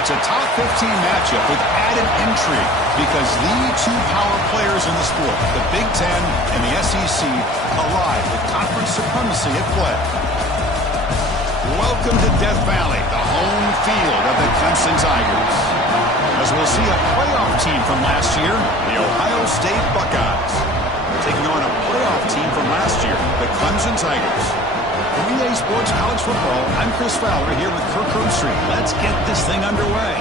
It's a top 15 matchup with added intrigue because the two power players in the sport, the Big Ten and the SEC, collide with conference supremacy at play. Welcome to Death Valley, the home field of the Clemson Tigers. As we'll see a playoff team from last year, the Ohio State Buckeyes, taking on a playoff team from last year, the Clemson Tigers. For EA Sports College Football, I'm Chris Fowler here with Kirk Herbstreit. Let's get this thing underway.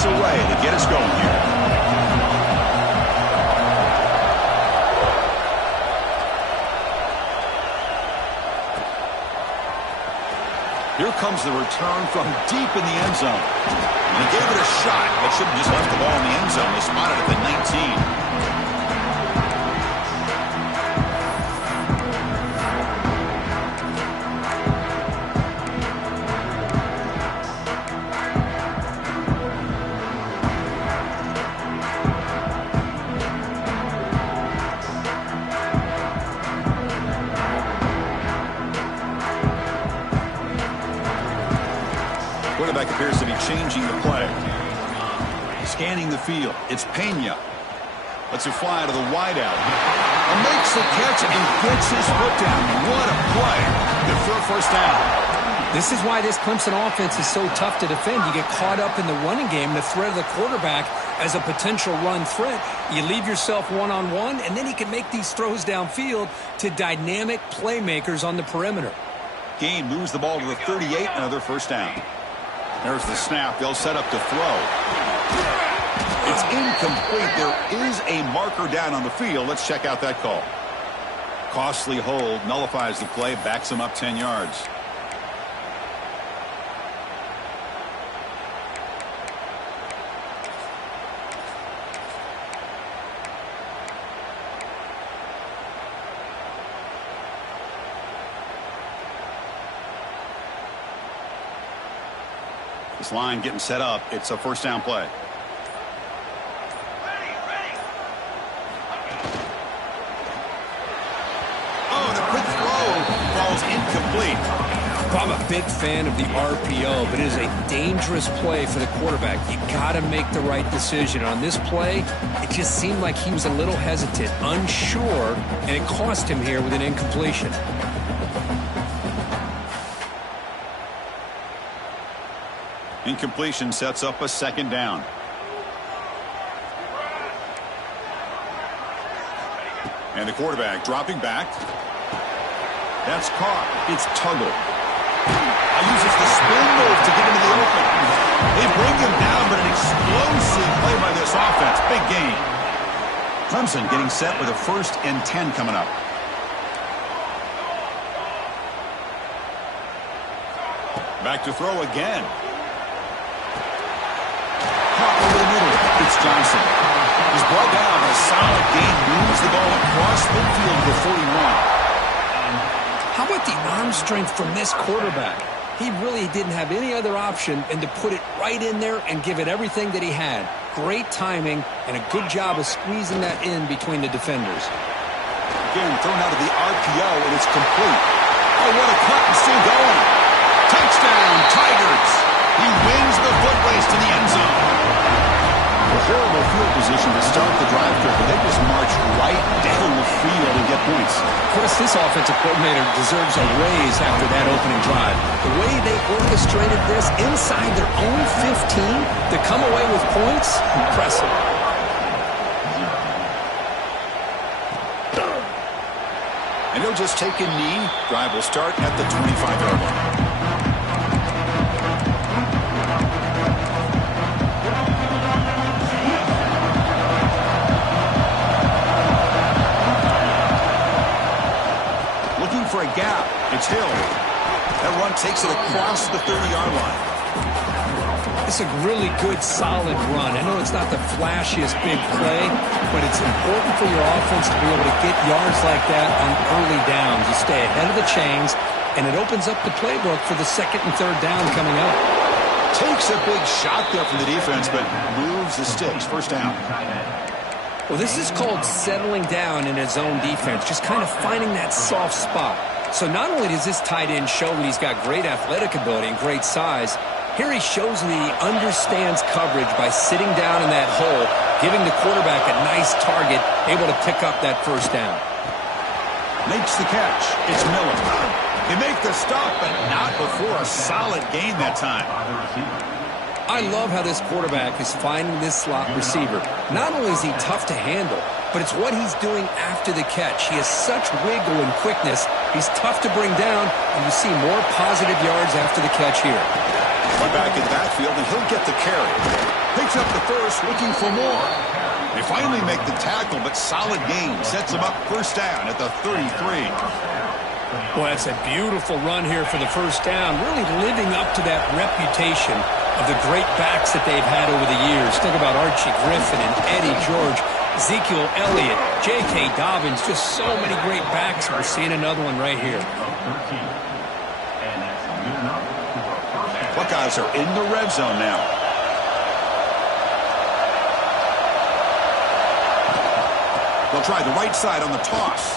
Away to get us going here. Here comes the return from deep in the end zone. And he gave it a shot, but shouldn't just left the ball in the end zone. They spotted it at the 19. Quarterback appears to be changing the play. Scanning the field. It's Pena. Lets it fly to the wideout. And makes the catch and gets his foot down. What a play. Good for a first down. This is why this Clemson offense is so tough to defend. You get caught up in the running game, the threat of the quarterback as a potential run threat. You leave yourself one-on-one, and then he can make these throws downfield to dynamic playmakers on the perimeter. Gain moves the ball to the 38, another first down. There's the snap. They'll set up to throw. It's incomplete. There is a marker down on the field. Let's check out that call. Costly hold. Nullifies the play. Backs him up 10 yards. This line getting set up. It's a first down play. Oh, the quick throw falls incomplete. I'm a big fan of the RPO, but it is a dangerous play for the quarterback. You got to make the right decision. On this play, it just seemed like he was a little hesitant, unsure, and it cost him here with an incompletion. Incompletion sets up a second down. And the quarterback dropping back. That's caught. It's Tuggle. Uses the spin move to get into the open. They bring him down, but an explosive play by this offense. Big gain. Clemson getting set with a 1st and 10 coming up. Back to throw again. Over the middle. It's Johnson. He's brought down. A solid gain moves the ball across midfield to 41. How about the arm strength from this quarterback? He really didn't have any other option than to put it right in there and give it everything that he had. Great timing and a good job of squeezing that in between the defenders. Again, thrown out of the RPO, and it's complete. Oh, what a cut and still going. Touchdown, Tigers. He wins the foot race to the end zone. A horrible field position to start the drive, but they just march right down the field and get points. Chris, this offensive coordinator deserves a raise after that opening drive. The way they orchestrated this inside their own 15 to come away with points, impressive. And he'll just take a knee. Drive will start at the 25-yard line. For a gap. It's Hill. That run takes it across the 30-yard line. It's a really good, solid run. I know it's not the flashiest big play, but it's important for your offense to be able to get yards like that on early downs. You stay ahead of the chains, and it opens up the playbook for the second and third down coming up. Takes a big shot there from the defense, but moves the sticks. First down. Well, this is called settling down in his own defense, just kind of finding that soft spot. So not only does this tight end show that he's got great athletic ability and great size, here he shows that he understands coverage by sitting down in that hole, giving the quarterback a nice target, able to pick up that first down. Makes the catch. It's Miller. He make the stop, but not before a solid gain that time. I love how this quarterback is finding this slot receiver. Not only is he tough to handle, but it's what he's doing after the catch. He has such wiggle and quickness. He's tough to bring down, and you see more positive yards after the catch here. We're back in backfield, and he'll get the carry. Picks up the first, looking for more. They finally make the tackle, but solid gain sets him up first down at the 33. Well, that's a beautiful run here for the first down, really living up to that reputation of the great backs that they've had over the years. Think about Archie Griffin and Eddie George, Ezekiel Elliott, J.K. Dobbins, just so many great backs. We're seeing another one right here. Buckeyes are in the red zone now. They'll try the right side on the toss.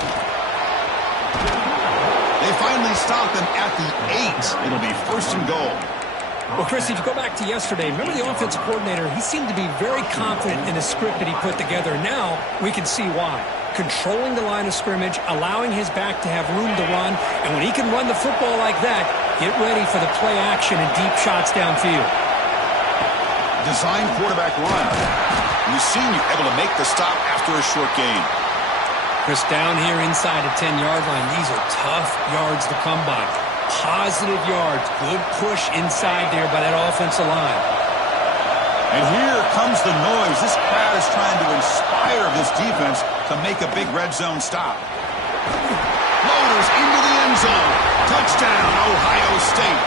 They finally stop them at the 8. It'll be first and goal. Well, Chris, if you go back to yesterday, remember the offensive coordinator, he seemed to be very confident in the script that he put together. Now we can see why. Controlling the line of scrimmage, allowing his back to have room to run, and when he can run the football like that, get ready for the play action and deep shots downfield. Design quarterback run. You've seen you able to make the stop after a short gain. Chris, down here inside the 10-yard line, these are tough yards to come by. Positive yards, good push inside there by that offensive line. And here comes the noise. This crowd is trying to inspire this defense to make a big red zone stop. Floaters into the end zone. Touchdown, Ohio State.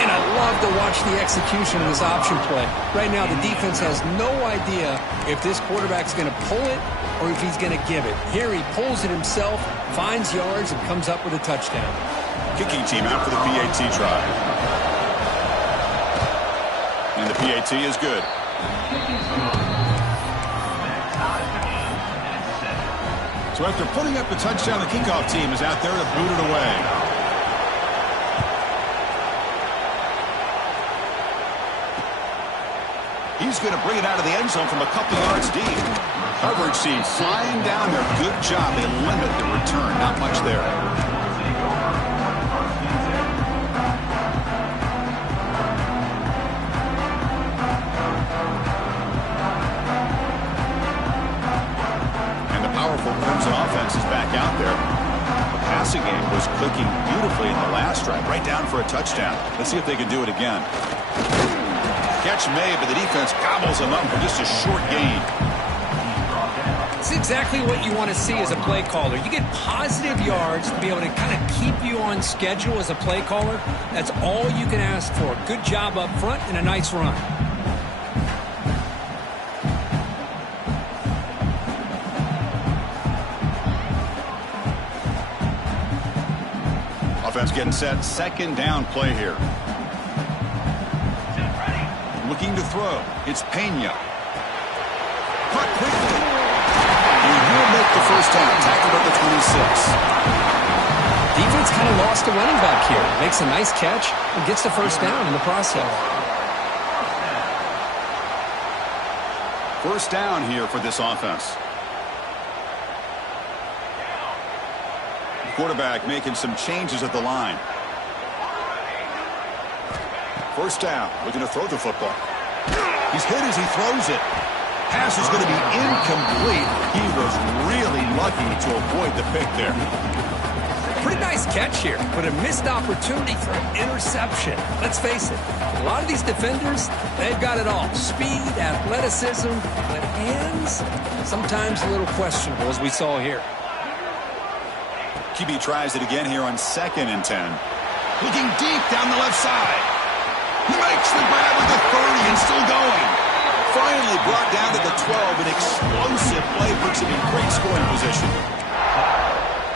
And I love to watch the execution of this option play. Right now, the defense has no idea if this quarterback's going to pull it or if he's going to give it. Here he pulls it himself, finds yards, and comes up with a touchdown. Kicking team out for the PAT try. And the PAT is good. So after putting up the touchdown, the kickoff team is out there to boot it away. He's going to bring it out of the end zone from a couple yards deep. Coverage team flying down there. Good job. They limit the return. Not much there. And the powerful Crimson offense is back out there. The passing game was clicking beautifully in the last drive. Right down for a touchdown. Let's see if they can do it again. Catch made, but the defense gobbles him up for just a short gain. It's exactly what you want to see as a play caller. You get positive yards to be able to kind of keep you on schedule as a play caller. That's all you can ask for. Good job up front and a nice run. Offense getting set. Second down play here. Looking to throw. It's Pena. Caught quickly. And he'll make the first down. Tackled at the 26. Defense kind of lost a running back here. Makes a nice catch and gets the first down in the process. First down here for this offense. The quarterback making some changes at the line. First down, looking to throw the football. He's hit as he throws it. Pass is going to be incomplete. He was really lucky to avoid the pick there. Pretty nice catch here, but a missed opportunity for an interception. Let's face it, a lot of these defenders, they've got it all. Speed, athleticism, but hands, sometimes a little questionable, as we saw here. QB tries it again here on 2nd and 10. Looking deep down the left side. He makes makes the grab at the 30 and still going. Finally brought down to the 12. An explosive play puts him in great scoring position.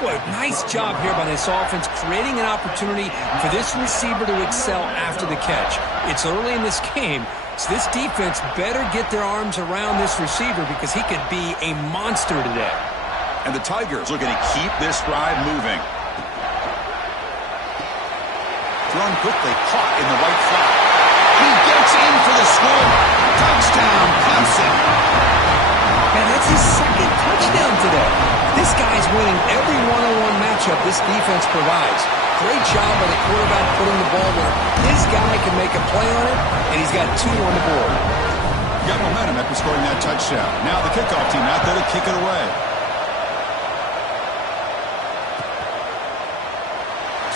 Boy, nice job here by this offense, creating an opportunity for this receiver to excel after the catch. It's early in this game, so this defense better get their arms around this receiver because he could be a monster today. And the Tigers looking to keep this drive moving. Thrown quickly, caught in the right flat. He gets in for the score. Touchdown, Clemson. Man, that's his second touchdown today. This guy's winning every one-on-one matchup this defense provides. Great job by the quarterback putting the ball where his guy can make a play on it, and he's got 2 on the board. Got momentum after scoring that touchdown. Now the kickoff team out there to kick it away.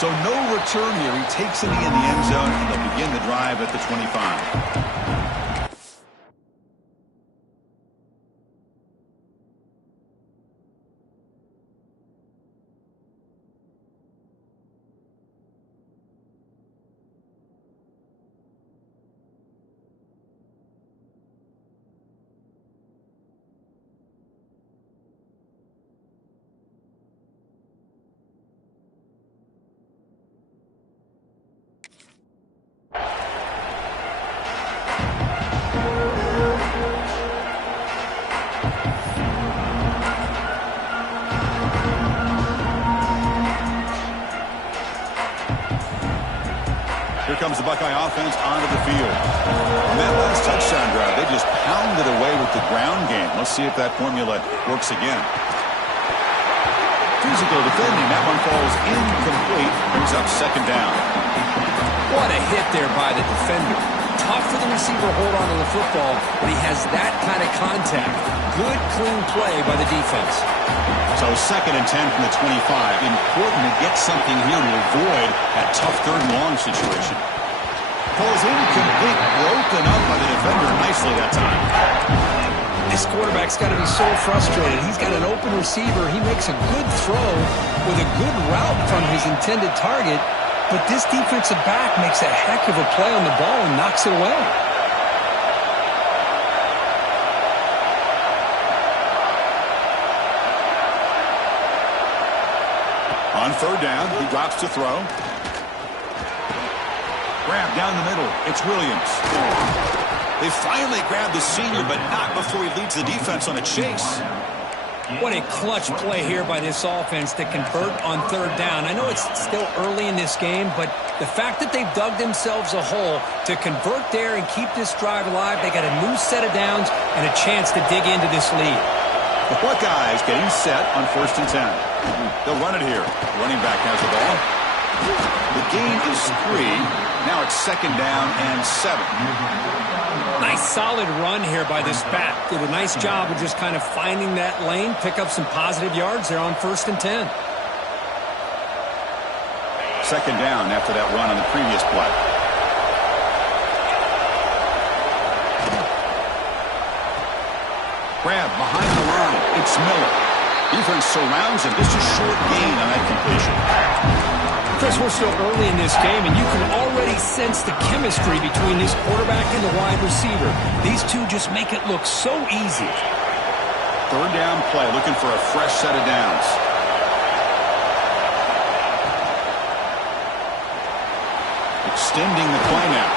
So no return here. He takes it in the end zone, and they'll begin the drive at the 25. Here comes the Buckeye offense onto the field. On that last touchdown drive, they just pounded away with the ground game. Let's see if that formula works again. Physical defending. That one falls incomplete. Brings up second down. What a hit there by the defender. Tough for the receiver to hold on to the football, but he has that kind of contact. Good, clean play by the defense. So 2nd and 10 from the 25. Important to get something here to avoid that tough 3rd and long situation. Falls incomplete, broken up by the defender nicely that time. This quarterback's got to be so frustrated. He's got an open receiver. He makes a good throw with a good route from his intended target, but this defensive back makes a heck of a play on the ball and knocks it away. On 3rd down, he drops to throw. Grab down the middle. It's Williams. They finally grabbed the senior, but not before he leads the defense on a chase. What a clutch play here by this offense to convert on 3rd down. I know it's still early in this game, but the fact that they've dug themselves a hole to convert there and keep this drive alive, they got a new set of downs and a chance to dig into this lead. The Buckeyes getting set on 1st and 10. They'll run it here. Running back has the ball. The gain is 3. Now it's 2nd down and 7. Nice solid run here by this back. Did a nice job of just kind of finding that lane, pick up some positive yards there on 1st and 10. 2nd down after that run on the previous play. Grab behind the line. It's Miller. Defense surrounds him. Just a short gain on that completion. Chris, we're still early in this game, and you can already sense the chemistry between this quarterback and the wide receiver. These two just make it look so easy. 3rd down play, looking for a fresh set of downs. Extending the play now.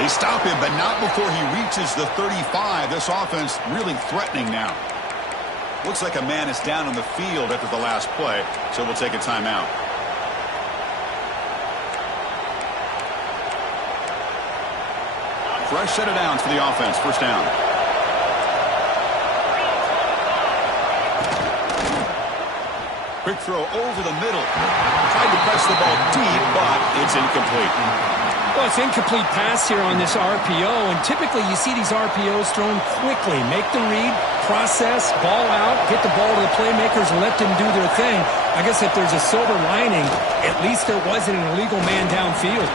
They stop him, but not before he reaches the 35. This offense really threatening now. Looks like a man is down on the field after the last play, so we'll take a timeout. Fresh set of downs for the offense. 1st down. Quick throw over the middle. Tried to press the ball deep, but it's incomplete. Well, it's incomplete pass here on this RPO, and typically you see these RPOs thrown quickly. Make the read, process, ball out, get the ball to the playmakers and let them do their thing. I guess if there's a silver lining, at least there wasn't an illegal man downfield.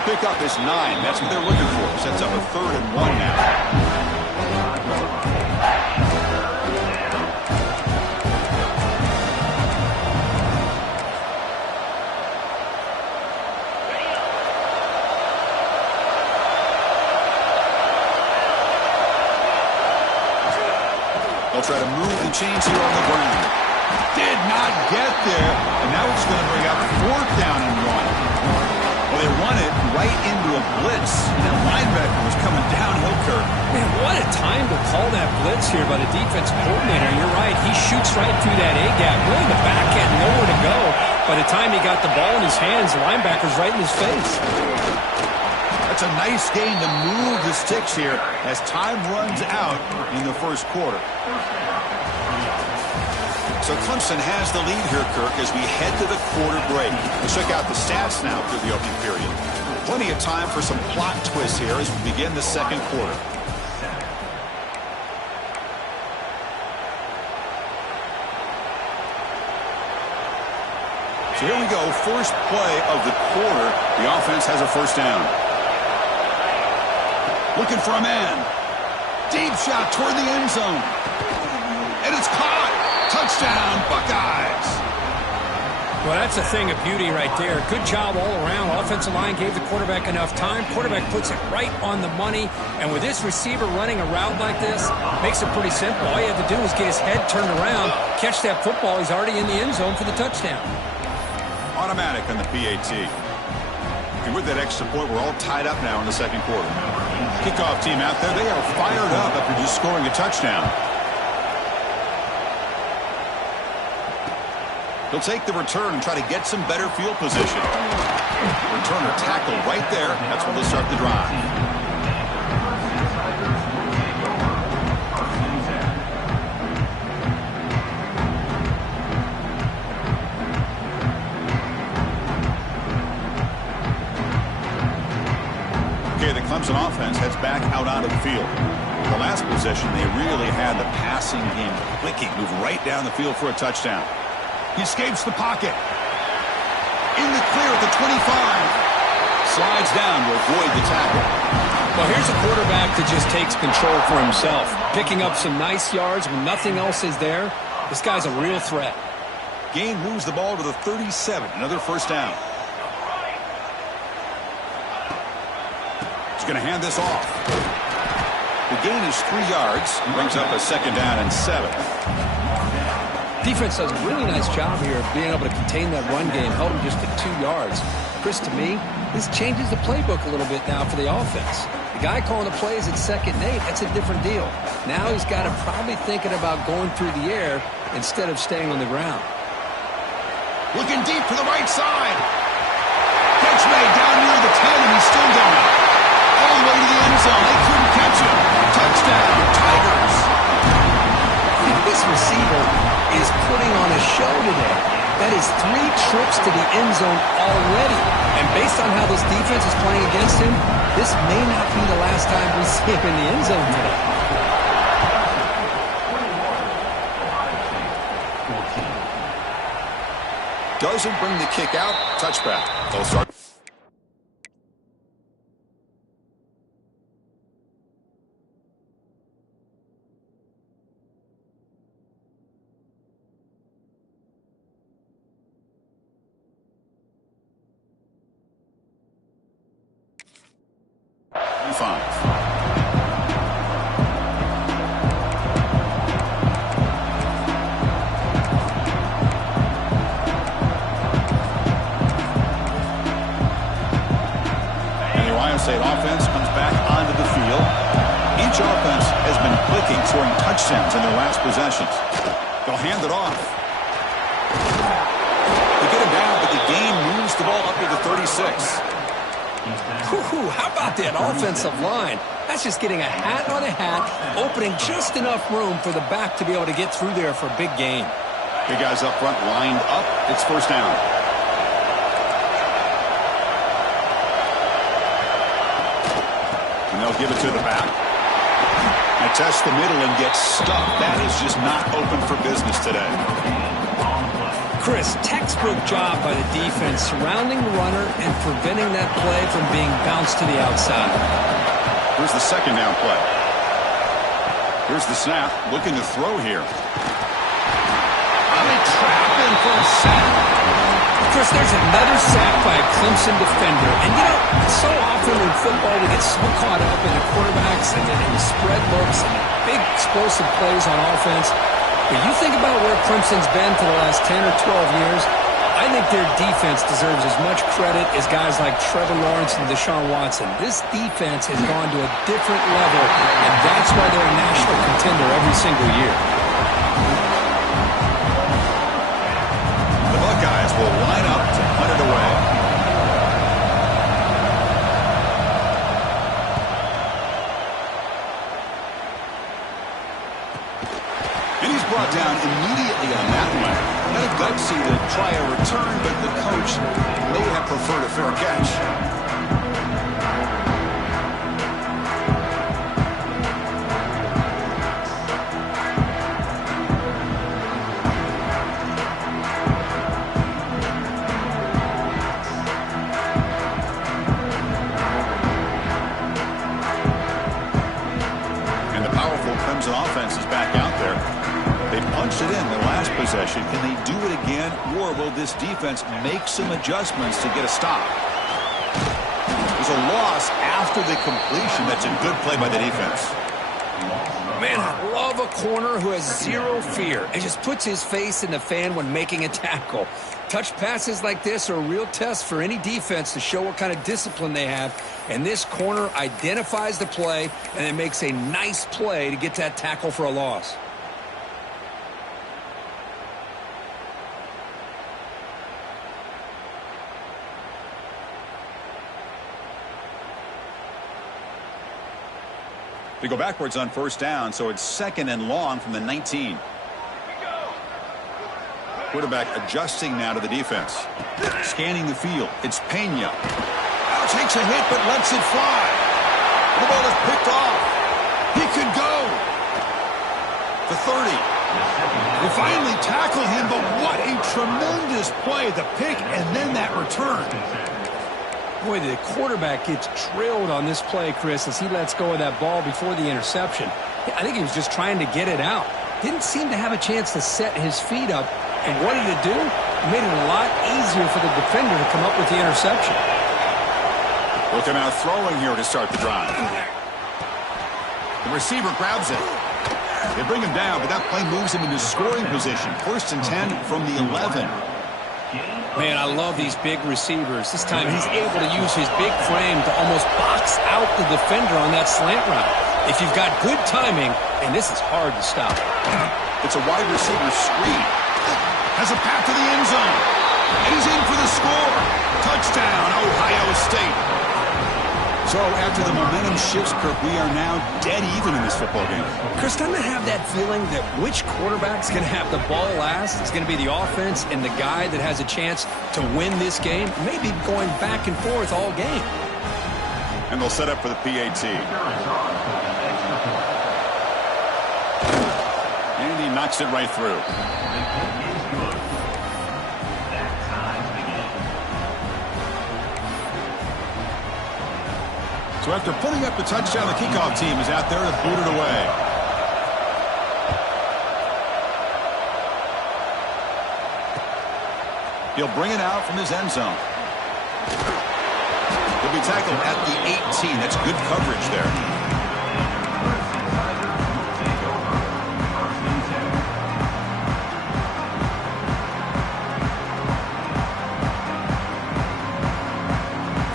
The pickup is 9. That's what they're looking for. Sets up a 3rd and 1 now. They'll try to move the chains here on the ground. Did not get there, and now it's going to bring up 4th down and 1. Well, they run it right into a blitz, and that linebacker was coming downhill, Kirk. Man, what a time to call that blitz here by the defense coordinator. You're right. He shoots right through that A-gap. Really, the back had nowhere to go. By the time he got the ball in his hands, the linebacker's right in his face. That's a nice gain to move the sticks here as time runs out in the first quarter. So Clemson has the lead here, Kirk, as we head to the quarter break. Let's check out the stats now through the opening period. Plenty of time for some plot twists here as we begin the second quarter. So here we go, first play of the quarter. The offense has a first down. Looking for a man. Deep shot toward the end zone. And it's caught. Touchdown, Buckeyes. Well, that's a thing of beauty right there. Good job all around. Offensive line gave the quarterback enough time. Quarterback puts it right on the money. And with this receiver running a route like this, makes it pretty simple. All you have to do is get his head turned around, catch that football. He's already in the end zone for the touchdown. Automatic on the PAT. And with that extra point, we're all tied up now in the second quarter. Kickoff team out there, they are fired up after just scoring a touchdown. He'll take the return and try to get some better field position. Returner tackle right there. That's where they'll start the drive. Okay, the Clemson offense heads back out onto the field. The last possession, they really had the passing game clicking. Move right down the field for a touchdown. He escapes the pocket. In the clear at the 25. Slides down to avoid the tackle. Well, here's a quarterback that just takes control for himself. Picking up some nice yards when nothing else is there. This guy's a real threat. Gain moves the ball to the 37. Another first down. He's going to hand this off. The gain is 3 yards. Brings up a second down and 7. Defense does a really nice job here of being able to contain that run game, held him just at 2 yards. Chris, to me, this changes the playbook a little bit now for the offense. The guy calling the plays at 2nd and 8, that's a different deal. Now he's got to probably thinking about going through the air instead of staying on the ground. Looking deep to the right side. Catch made down near the 10, and he's still going. All the way to the end zone. They couldn't catch him. Touchdown, Tigers. This receiver is putting on a show today. That is 3 trips to the end zone already. And based on how this defense is playing against him, this may not be the last time we see him in the end zone today. Doesn't bring the kick out. Touchback. They'll start. State offense comes back onto the field. Each offense has been clicking, scoring touchdowns in their last possessions. They'll hand it off. They get him down, but the game moves the ball up to the 36. How about that offensive line? That's just getting a hat on a hat, opening just enough room for the back to be able to get through there for a big gain. Big guys up front lined up. It's first down. They'll give it to the back. They test the middle and get stuck. That is just not open for business today. Chris, textbook job by the defense surrounding the runner and preventing that play from being bounced to the outside. Here's the second down play. Here's the snap. Looking to throw here. They trap him for a sack. Chris, there's another sack by a Clemson defender. And, you know, so often in football we get so caught up in the quarterbacks and the spread looks and the big explosive plays on offense. But you think about where Clemson's been for the last 10 or 12 years, I think their defense deserves as much credit as guys like Trevor Lawrence and Deshaun Watson. This defense has gone to a different level, and that's why they're a national contender every single year. The Buckeyes will line up to punt it away. And he's brought down immediately on that one. Kind of gutsy to try a return, but the coach may have preferred a fair catch. And the powerful Clemson offense is back out there. They punched it in their last possession. Can they do it again, or will this defense make some adjustments to get a stop? There's a loss after the completion. That's a good play by the defense. Man, I love a corner who has zero fear and just puts his face in the fan when making a tackle. Touch passes like this are a real test for any defense to show what kind of discipline they have. And this corner identifies the play and then makes a nice play to get that tackle for a loss. They go backwards on first down, so it's 2nd and long from the 19. Quarterback adjusting now to the defense. Scanning the field. It's Pena. Now takes a hit but lets it fly. The ball is picked off. He could go. The 30. They finally tackle him, but what a tremendous play. The pick and then that return. Boy, the quarterback gets drilled on this play, Chris, as he lets go of that ball before the interception. I think he was just trying to get it out. Didn't seem to have a chance to set his feet up. And what did it do? It made it a lot easier for the defender to come up with the interception. Looking out throwing here to start the drive. The receiver grabs it. They bring him down, but that play moves him into scoring position. 1st and 10 from the 11. Man, I love these big receivers. This time he's able to use his big frame to almost box out the defender on that slant route. If you've got good timing, and this is hard to stop. It's a wide receiver screen. Has a path to the end zone. And he's in for the score. Touchdown, Ohio State. So after the momentum shifts, Kirk, we are now dead even in this football game. Chris, doesn't I have that feeling that which quarterback's going to have the ball last is going to be the offense, and the guy that has a chance to win this game may be going back and forth all game. And they'll set up for the PAT. And he knocks it right through. So after putting up the touchdown, the kickoff team is out there to boot it away. He'll bring it out from his end zone. He'll be tackled at the 18. That's good coverage there.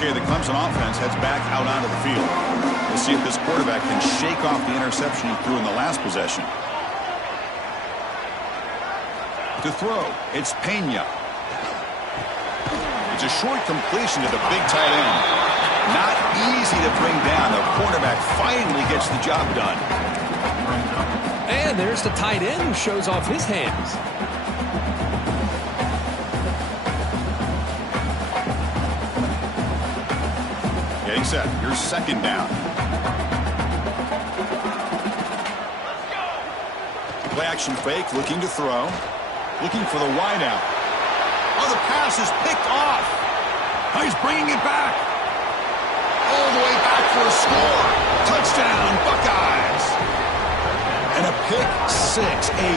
The Clemson offense heads back out onto the field. We'll see if this quarterback can shake off the interception he threw in the last possession. To throw, it's Pena. It's a short completion to the big tight end. Not easy to bring down. The quarterback finally gets the job done. And there's the tight end who shows off his hands. Set. Here's 2nd down. Play action fake, looking to throw. Looking for the wideout. Oh, the pass is picked off. Oh, he's bringing it back. All the way back for a score. Touchdown, Buckeyes. And a pick 6. A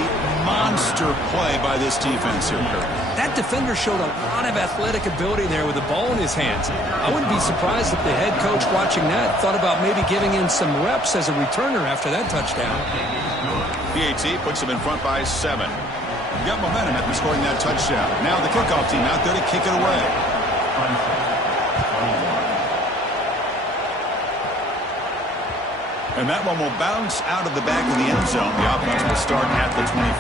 monster play by this defense here, Kirk. That defender showed a lot of athletic ability there with the ball in his hands. I wouldn't be surprised if the head coach watching that thought about maybe giving him some reps as a returner after that touchdown. PAT puts them in front by 7. Got momentum after scoring that touchdown. Now the kickoff team out there to kick it away. And that one will bounce out of the back of the end zone. The offense will start at the 25.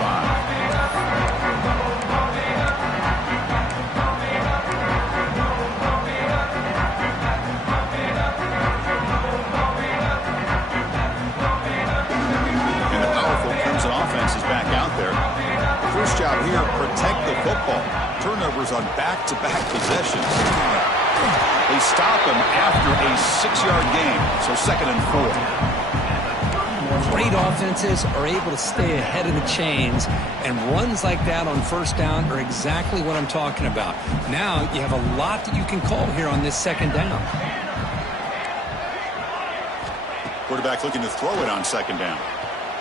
And the powerful Crimson offense is back out there. The first job here, protect the football. Turnovers on back-to-back possessions. They stop him after a 6-yard gain, so 2nd and 4. Great offenses are able to stay ahead of the chains, and runs like that on first down are exactly what I'm talking about. Now you have a lot that you can call here on this 2nd down. Quarterback looking to throw it on 2nd down.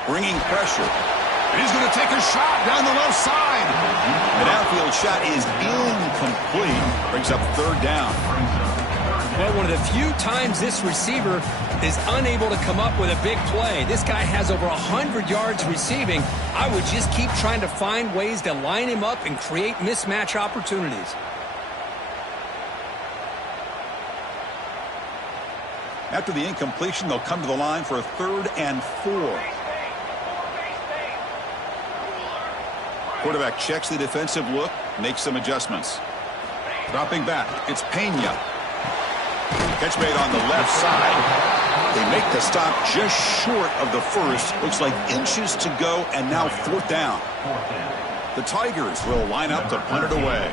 Bringing pressure. And he's going to take a shot down the left side. The downfield shot is incomplete. Brings up 3rd down. Well, one of the few times this receiver is unable to come up with a big play. This guy has over 100 yards receiving. I would just keep trying to find ways to line him up and create mismatch opportunities. After the incompletion, they'll come to the line for a 3rd and 4. Quarterback checks the defensive look, makes some adjustments. Dropping back, it's Pena. Catch made on the left side. They make the stop just short of the first. Looks like inches to go, and now 4th down. The Tigers will line up to punt it away.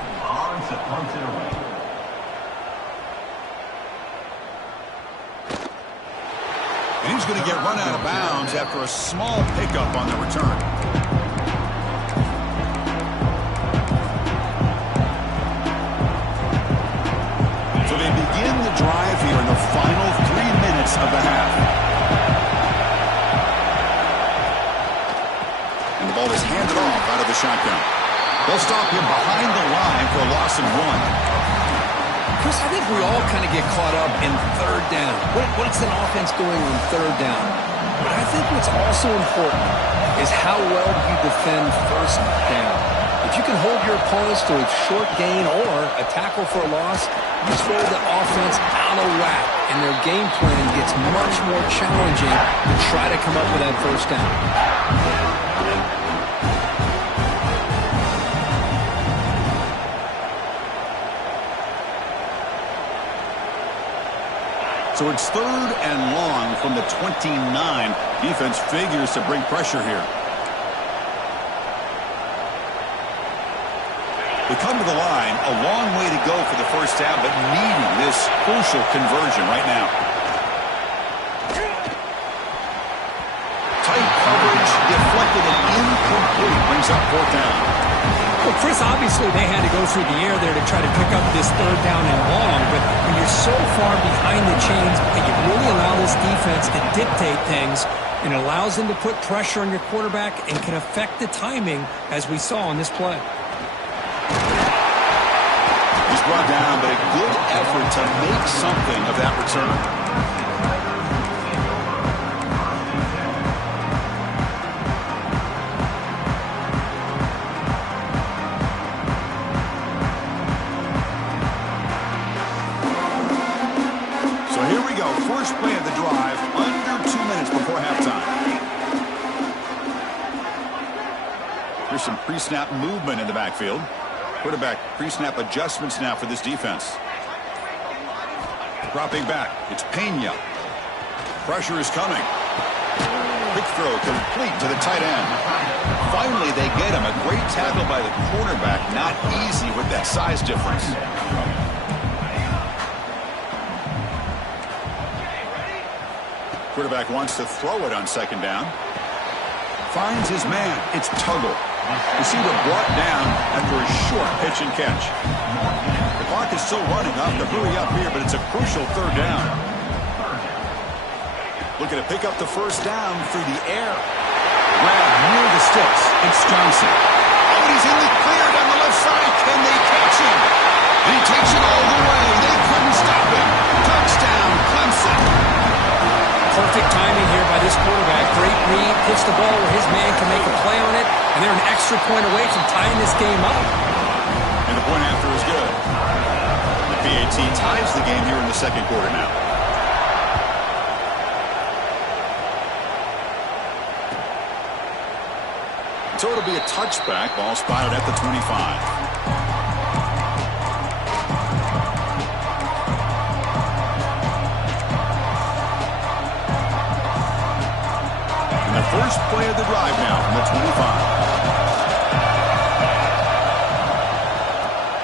And he's going to get run out of bounds after a small pickup on the return. So they begin the drive here in the final 3 minutes of the half. And the ball is handed off out of the shotgun. They'll stop him behind the line for a loss of 1. Chris, I think we all kind of get caught up in 3rd down. What's an offense doing on 3rd down? But I think what's also important is how well you defend 1st down. If you can hold your opponents to a short gain or a tackle for a loss, you throw the offense out of whack, and their game plan gets much more challenging to try to come up with that 1st down. So it's 3rd and long from the 29. Defense figures to bring pressure here. They come to the line, a long way to go for the 1st down, but needing this crucial conversion right now. Tight coverage, deflected and incomplete, brings up 4th down. Well, Chris, obviously they had to go through the air there to try to pick up this 3rd down and long, but when you're so far behind the chains, you really allow this defense to dictate things, and it allows them to put pressure on your quarterback and can affect the timing, as we saw on this play. He's brought down, but a good effort to make something of that return. So here we go. First play of the drive, under 2 minutes before halftime. Here's some pre-snap movement in the backfield. Quarterback pre-snap adjustments now for this defense. Dropping back, it's Pena. Pressure is coming. Quick throw complete to the tight end. Finally, they get him. A great tackle by the cornerback. Not easy with that size difference. Quarterback wants to throw it on 2nd down. Finds his man. It's Tuggle. Receiver brought down after a short pitch and catch. The clock is still running. Off to hurry up here, but it's a crucial 3rd down. Looking to pick up the 1st down through the air. Grab near the sticks. It's Johnson. Oh, he's in the clear down the left side. Can they catch him? And he takes it all the way. They couldn't stop him. Touchdown, Clemson. Perfect timing here by this quarterback. Great read, puts the ball where his man can make a play on it, and they're an extra point away from tying this game up. And the point after is good. The PAT ties the game here in the second quarter now. So it'll be a touchback. Ball spotted at the 25. First play of the drive now from the 25.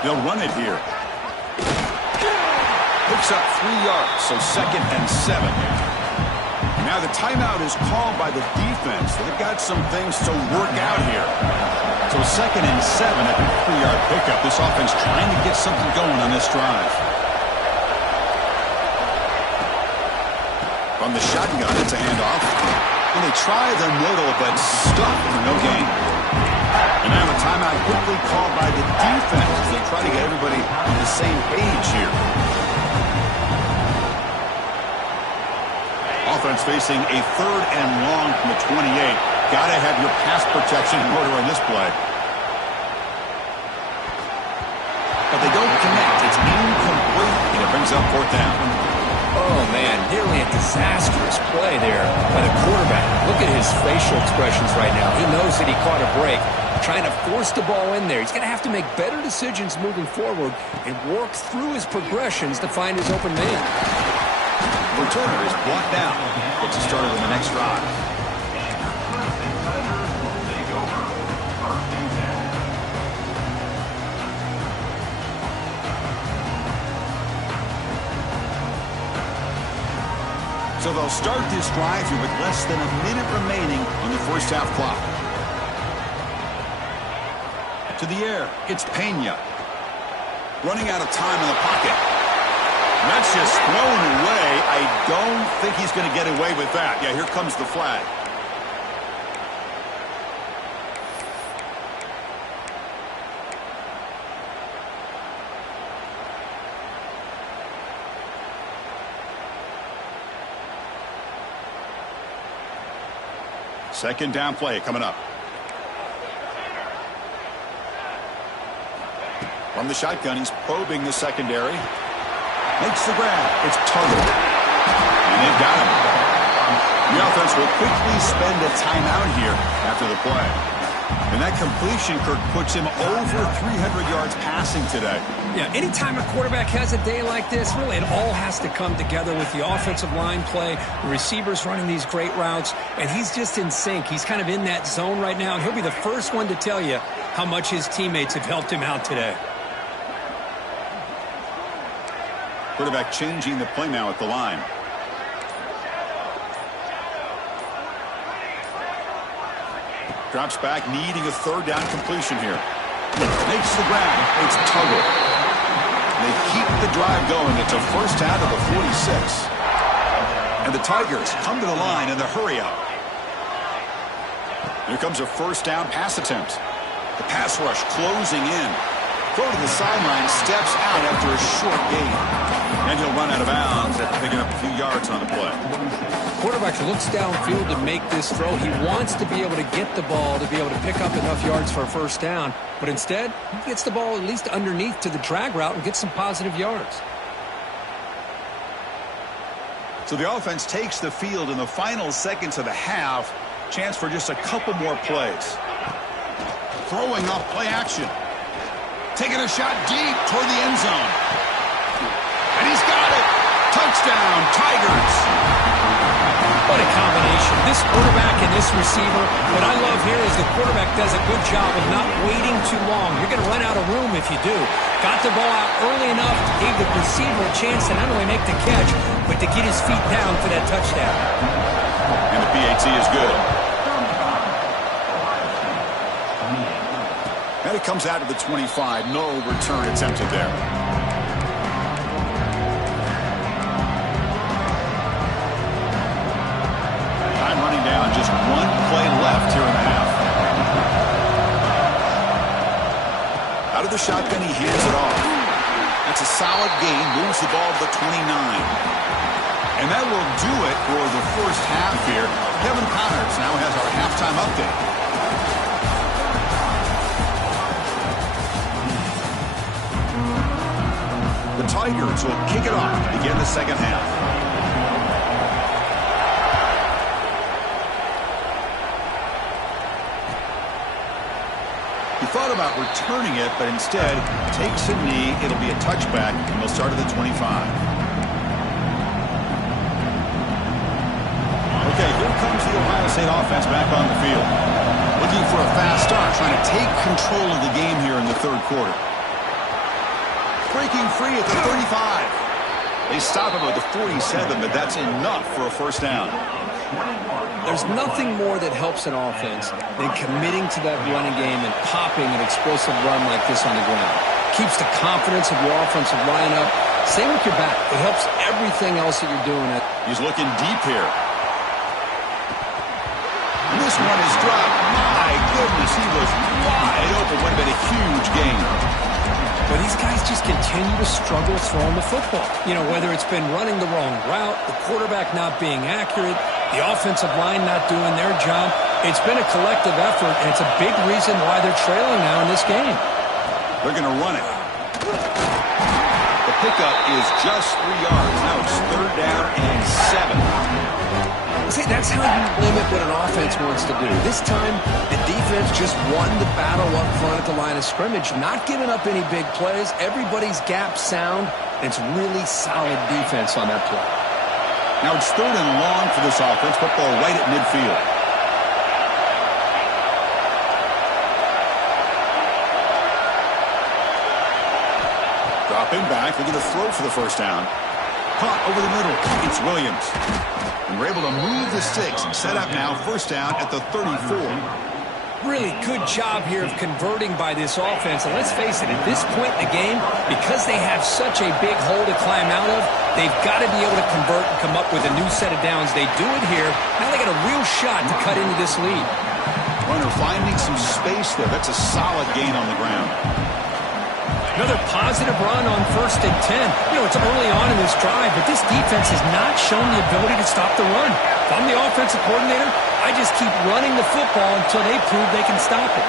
They'll run it here. Picks up 3 yards, so 2nd and 7. Now the timeout is called by the defense. They've got some things to work out here. So 2nd and 7 at the 3-yard pickup. This offense trying to get something going on this drive. From the shotgun, it's a handoff. And they try the middle, but stuck for no gain. And now a timeout quickly called by the defense as they try to get everybody on the same page here. Offense facing a 3rd and long from the 28. Got to have your pass protection in order on this play. But they don't connect. It's incomplete, and it brings up 4th down. Oh, man, nearly a disastrous play there by the quarterback. Look at his facial expressions right now. He knows that he caught a break, trying to force the ball in there. He's going to have to make better decisions moving forward and work through his progressions to find his open man. Returner is blocked down. Gets us started on the next drive. So they'll start this drive here with less than a minute remaining on the first half clock. To the air, it's Pena. Running out of time in the pocket. That's just thrown away. I don't think he's going to get away with that. Yeah, here comes the flag. Second down play coming up. From the shotgun, he's probing the secondary. Makes the grab. It's Tuttle. And they've got him. The offense will quickly spend a timeout here after the play. And that completion, Kirk, puts him over 300 yards passing today. Yeah, anytime a quarterback has a day like this, really it all has to come together with the offensive line play, the receivers running these great routes, and he's just in sync. He's kind of in that zone right now, and he'll be the first one to tell you how much his teammates have helped him out today. Quarterback changing the play now at the line. Drops back, needing a 3rd down completion here. Makes the grab. It's Tuttle. They keep the drive going. It's a first down of the 46. And the Tigers come to the line in the hurry up. Here comes a first down pass attempt. The pass rush closing in. Throw to the sideline, steps out after a short gain. And he'll run out of bounds after picking up a few yards on the play. Quarterback looks downfield to make this throw. He wants to be able to get the ball to be able to pick up enough yards for a first down. But instead, he gets the ball at least underneath to the drag route and gets some positive yards. So the offense takes the field in the final seconds of the half. Chance for just a couple more plays. Throwing off play action. Taking a shot deep toward the end zone. And he's got it. Touchdown, Tigers. What a combination. This quarterback and this receiver. What I love here is the quarterback does a good job of not waiting too long. You're going to run out of room if you do. Got the ball out early enough, gave the receiver a chance to not only make the catch, but to get his feet down for that touchdown. And the PAT is good. And it comes out of the 25. No return attempted there. Time running down. Just one play left here with the shotgun, he hands it off. That's a solid gain, moves the ball to the 29. And that will do it for the first half here. Kevin Connors now has our halftime update. The Tigers will kick it off to begin the second half. He thought about returning it, but instead takes a knee. It'll be a touchback, and they'll start at the 25. Okay, here comes the Ohio State offense back on the field. Looking for a fast start, trying to take control of the game here in the third quarter. Breaking free at the 35. They stop him at the 47, but that's enough for a first down. There's nothing more that helps an offense than committing to that running game and popping an explosive run like this on the ground. Keeps the confidence of your offensive line up. Same with your back. It helps everything else that you're doing. He's looking deep here. This one is dropped. My goodness, he was wide open. Would have been a huge gain. But these guys just continue to struggle throwing the football. You know, whether it's been running the wrong route, the quarterback not being accurate, the offensive line not doing their job. It's been a collective effort, and it's a big reason why they're trailing now in this game. They're going to run it. The pickup is just 3 yards. Now it's third down and 7. See, that's how you limit what an offense wants to do. This time, the defense just won the battle up front at the line of scrimmage, not giving up any big plays. Everybody's gap sound. It's really solid defense on that play. Now it's third and long for this offense. Football right at midfield. Dropping back, looking to throw for the first down. Caught over the middle. It's Williams. And we're able to move the sticks and set up now first down at the 34. Really good job here of converting by this offense. And let's face it, at this point in the game, because they have such a big hole to climb out of, they've got to be able to convert and come up with a new set of downs. They do it here. Now they got a real shot to cut into this lead. Runner finding some space there. That's a solid gain on the ground. Another positive run on first and 10. You know, it's early on in this drive, but this defense has not shown the ability to stop the run. If I'm the offensive coordinator, I just keep running the football until they prove they can stop it.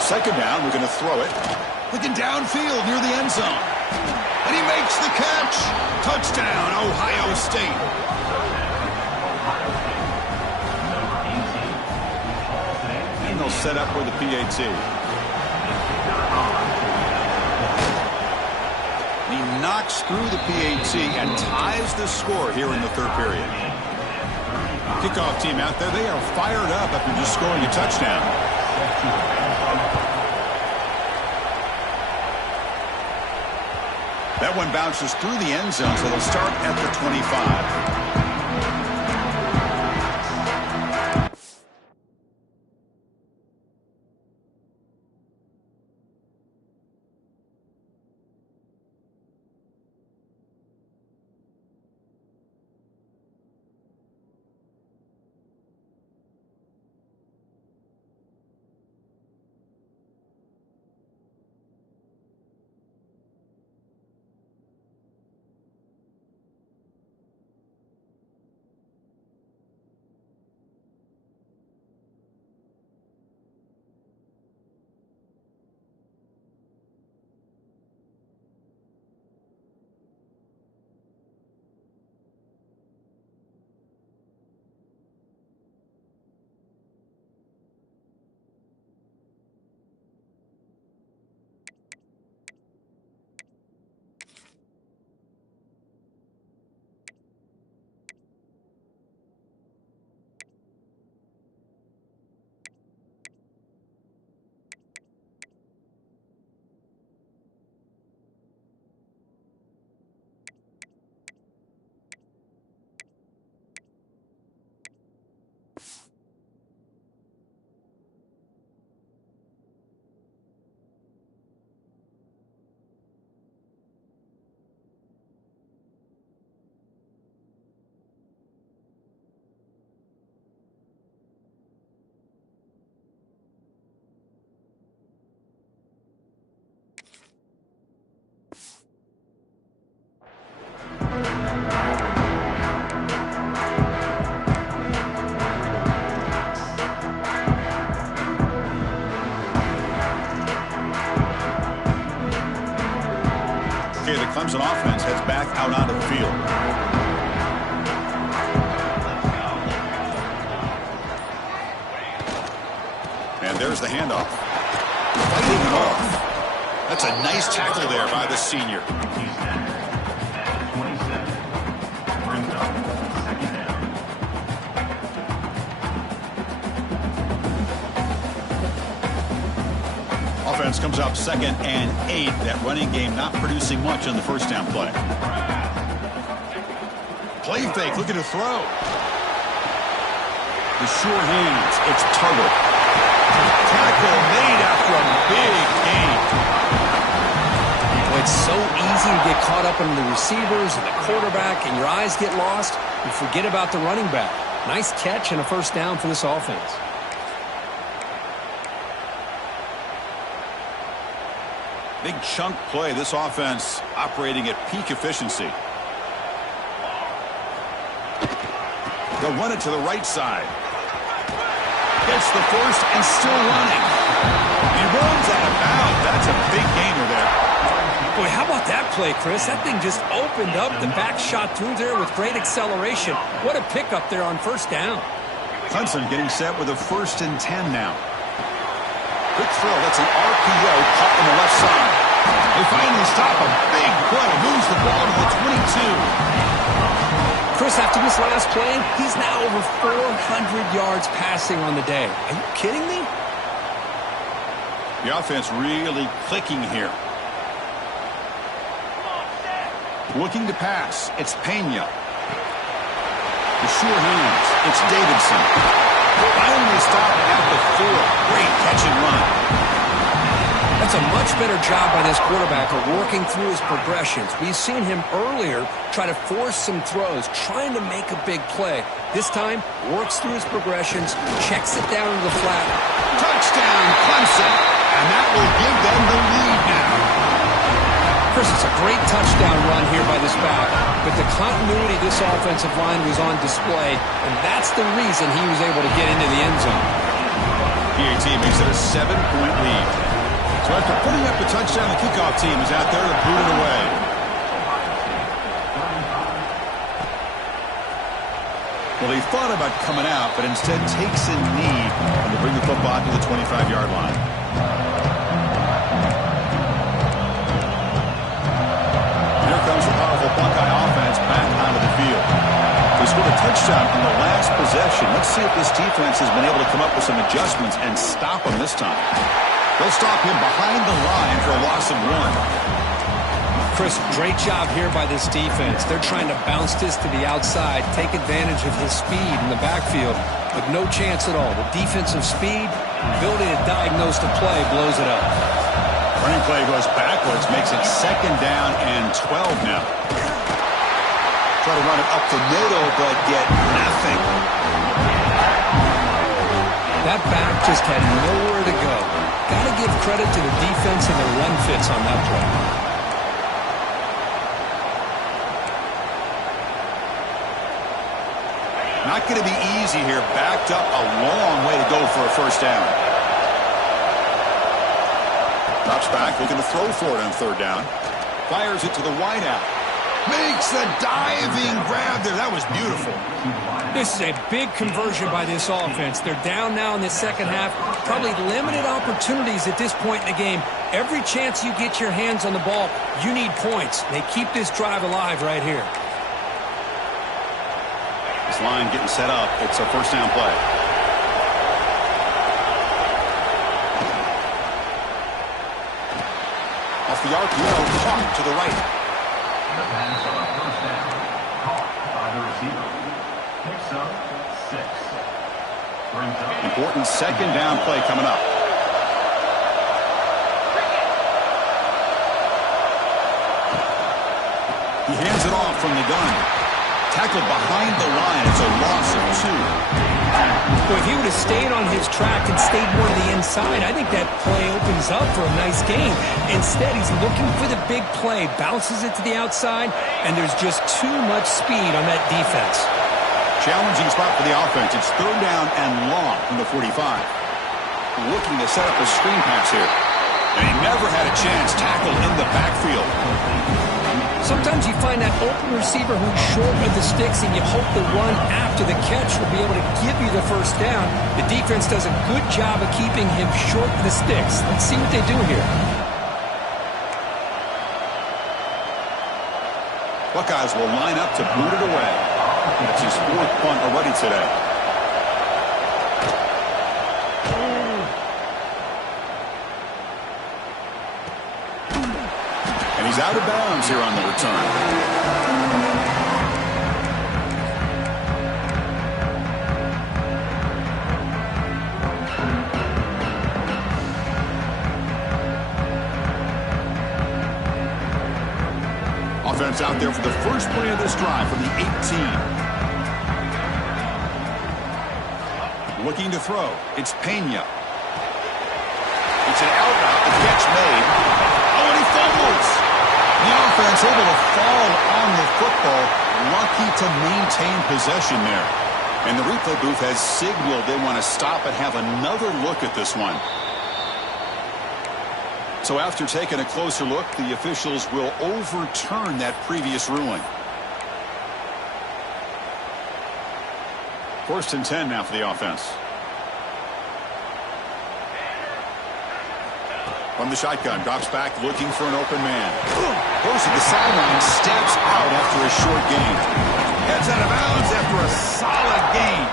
Second down, we're going to throw it. Looking downfield near the end zone. And he makes the catch. Touchdown, Ohio State. And they'll set up with the PAT. He knocks through the PAT and ties the score here in the third period. Kickoff team out there, they are fired up after just scoring a touchdown. That one bounces through the end zone, so they'll start at the 25. Okay, the Clemson offense heads back out onto the field. And there's the handoff. Fighting it off. That's a nice tackle there by the senior. Offense comes up 2nd and 8. That running game not producing much on the first down play. Play fake, looking to throw. The sure hands, it's Tuttle. Tackle made after a big gain. Well, it's so easy to get caught up in the receivers and the quarterback, and your eyes get lost. You forget about the running back. Nice catch and a first down for this offense. Big chunk play. This offense operating at peak efficiency. They'll run it to the right side. Gets the first and still running. He runs out of bounds. That's a big gainer there. Boy, how about that play, Chris? That thing just opened up. The back shot through there with great acceleration. What a pickup there on first down. Clemson getting set with a 1st and 10 now. Quick throw. That's an RPO caught on the left side. They finally stop a big play. Moves the ball to the 22. Chris, after this last play, he's now over 400 yards passing on the day. Are you kidding me? The offense really clicking here. Looking to pass. It's Pena. The sure hands. It's Davidson. Finally stopped at the 4. Great catch and run. That's a much better job by this quarterback of working through his progressions. We've seen him earlier try to force some throws, trying to make a big play. This time, works through his progressions, checks it down to the flat. Touchdown, Clemson. And that will give them the lead now. Chris, it's a great touchdown run here by this back, but the continuity of this offensive line was on display, and that's the reason he was able to get into the end zone. PAT makes it a 7-point lead. So after putting up the touchdown, the kickoff team is out there to boot it away. Well, he thought about coming out, but instead takes a knee to bring the football to the 25-yard line. Here comes the powerful Buckeye offense back onto the field. They scored a touchdown on the last possession. Let's see if this defense has been able to come up with some adjustments and stop them this time. They'll stop him behind the line for a loss of 1. Chris, great job here by this defense. They're trying to bounce this to the outside, take advantage of his speed in the backfield, but no chance at all. The defensive speed, ability to diagnose the play, blows it up. Running play goes backwards, makes it 2nd down and 12 now. Try to run it up the middle, but get nothing. That back just had nowhere to go. Got to give credit to the defense and their run fits on that play. Not going to be easy here. Backed up a long way to go for a first down. Drops back, looking to throw for it on 3rd down. Fires it to the wideout. Makes the diving grab there. That was beautiful. This is a big conversion by this offense. They're down now in the second half. Probably limited opportunities at this point in the game. Every chance you get your hands on the ball, you need points. They keep this drive alive right here. This line getting set up. It's a first down play. Off the RPO, caught to the right. The pass on first down, caught by the receiver. Picks up 6. Brings up. Important 2nd down play coming up. He hands it off from the gun. Tackled behind the line. It's a loss of 2. Well, if he would have stayed on his track and stayed more to the inside, I think that play opens up for a nice gain. Instead, he's looking for the big play, bounces it to the outside, and there's just too much speed on that defense. Challenging spot for the offense. It's 3rd down and long from the 45. Looking to set up a screen pass here. And he never had a chance. Tackled in the backfield. Sometimes you find that open receiver who's short of the sticks, and you hope the run after the catch will be able to give you the first down. The defense does a good job of keeping him short of the sticks. Let's see what they do here. Buckeyes will line up to boot it away. That's his fourth punt already today. And he's out of bounds here on the return. Offense out there for the first play of this drive from the 18. Looking to throw. It's Pena. It's an out route. The catch made. Oh, and he fumbles. The offense able to fall on the football. Lucky to maintain possession there. And the replay booth has signaled they want to stop and have another look at this one. So after taking a closer look, the officials will overturn that previous ruling. First and 10 now for the offense. From the shotgun, drops back looking for an open man. Goes to the sideline, steps out after a short gain. Heads out of bounds after a solid gain.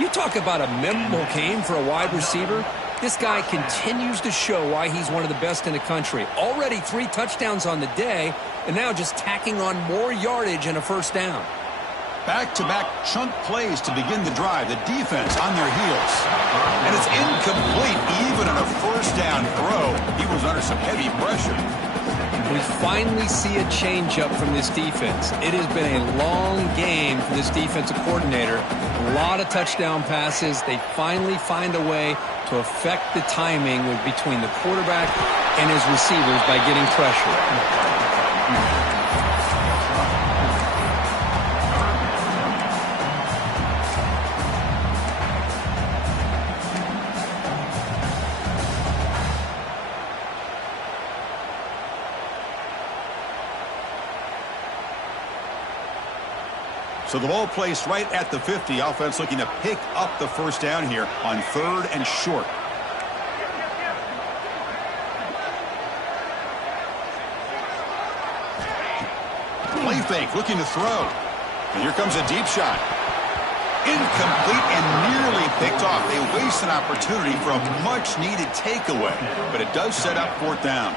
You talk about a memorable game for a wide receiver. This guy continues to show why he's one of the best in the country. Already 3 touchdowns on the day, and now just tacking on more yardage and a first down. Back-to-back chunk plays to begin the drive. The defense on their heels. And it's incomplete even on a first down throw. He was under some heavy pressure. We finally see a change-up from this defense. It has been a long game for this defensive coordinator. A lot of touchdown passes. They finally find a way to affect the timing between the quarterback and his receivers by getting pressure. So the ball placed right at the 50. Offense looking to pick up the first down here on 3rd and short. Play fake, looking to throw. And here comes a deep shot. Incomplete and nearly picked off. They waste an opportunity for a much-needed takeaway. But it does set up 4th down.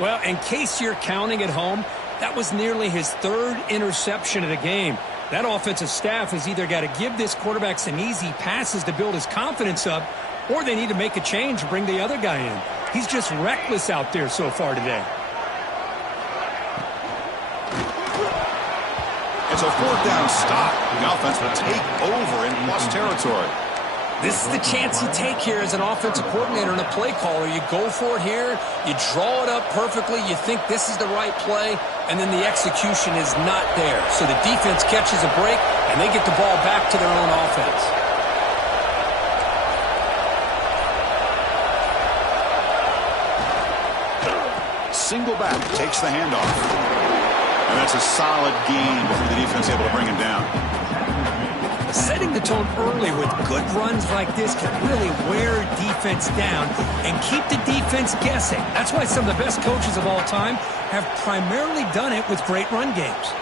Well, in case you're counting at home, that was nearly his 3rd interception of the game. That offensive staff has either got to give this quarterback some easy passes to build his confidence up, or they need to make a change and bring the other guy in. He's just reckless out there so far today. It's a 4th down stop. The offense will take over in plus territory. This is the chance you take here as an offensive coordinator and a play caller. You go for it here, you draw it up perfectly, you think this is the right play, and then the execution is not there. So the defense catches a break, and they get the ball back to their own offense. Single back takes the handoff. And that's a solid gain before the defense able to bring him down. Setting the tone early with good runs like this can really wear defense down and keep the defense guessing. That's why some of the best coaches of all time have primarily done it with great run games.